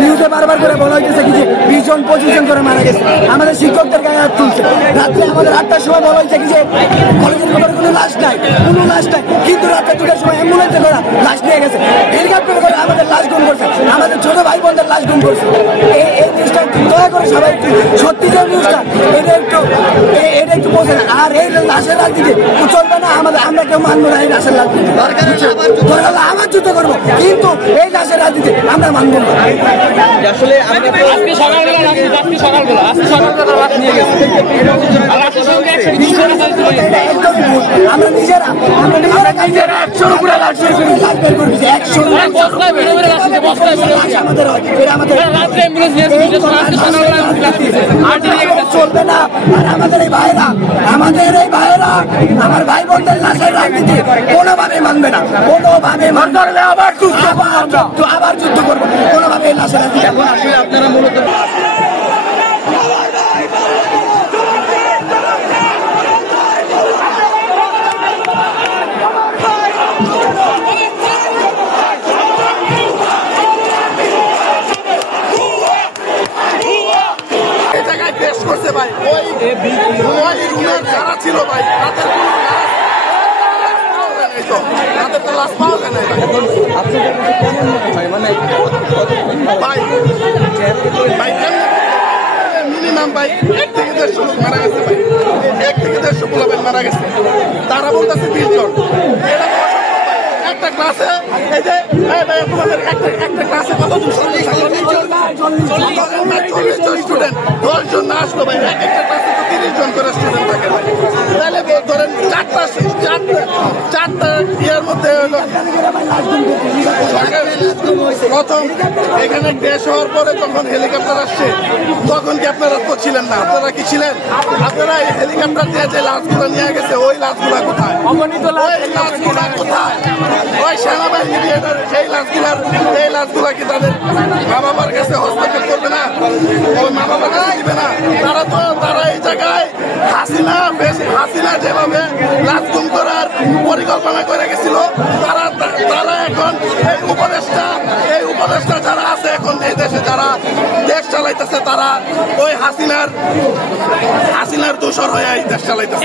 নিউজে বারবার করে বলা হয়েছে কি যে 20 জন 25 জন করে মারা গেছে, আমাদের শিক্ষকদের গায়ে হাত তুলছে। রাত্রে আমাদের 8টার সময় বলা হয়েছে কি যে কলেজের ভিতরে কোনো লাশ নাই, কিন্তু রাত্রে 2টার সময় অ্যাম্বুলেন্সে করে লাশ নিয়ে গেছে, হেলিকপ্টার করে আমাদের লাশ গুম করছে, আমাদের ছোট ভাই বোনদের লাশ গুম করছে। এই নিউজটা দয়া করে সবাই একটু সত্যি যে নিউজটা এটা একটু বোঝেন। আর এই লাশের রাজনীতি চলবে না, আমরা কেউ মানবো না এই লাশের রাজনীতি। দরকার আমার যুদ্ধ করবো, কিন্তু এই লাশের রাজনীতি আমরা মানবো না। আসলে আমরা নিজেরা 100 উপরে লাশ বের করছি, 100 চলবে না। আর আমাদের এই ভাইরা আমার ভাই বোনদের লাশের রাজনীতি কোনোভাবে মানবে না, কোনোভাবে মানবে না। আবার যুদ্ধ করবো, কোনোভাবে এই লাশের রাজনীতি। এখন আসলে আপনারা মূলত ভাই ওই যারা ছিল ভাই তাদের তো লাশ পাওয়া যায় না। মিনিমাম ভাই 1 থেকে 150 লোক মারা গেছে, ভাই 1 থেকে 150 পোলাপাইন মারা গেছে। তারা বলতেছে 20 জন। একটা ক্লাসে এই যে তোমাদের একটা ক্লাসে কতজন স্টুডেন্ট, 10 জন না আসলো ভাই, একটা ক্লাসে তো 30 জন করে স্টুডেন্ট থাকে ভাই। তাহলে ধরেন চারটা ইয়ার মধ্যে হলো প্রথম এখানে ক্র্যাশ হওয়ার পরে যখন হেলিকপ্টার আসছে তখন কি আপনারা তো ছিলেন না? আপনারা কি ছিলেন? আপনারা এই হেলিকপ্টার দিয়ে যে লাশগুলো নিয়ে গেছে ওই লাশগুলা কোথায়? ওই লাশগুলা কোথায়? ওই সেনাবাহিনী দিয়ে সেই লাশগুলা কি তাদের মা বাবার কাছে হস্তক্ষেপ করবে না? ওই মা বাবার কাছে দিবে না? তারা এই জায়গায় হাসিনা যেভাবে লাশ গুম করার পরিকল্পনা করে গেছিল, তারা এখন এই উপদেষ্টা যারা আছে এখন এই দেশে যারা দেশ চালাইতেছে তারা ওই হাসিনার দোষর হয়ে এই দেশ চালাইতেছে।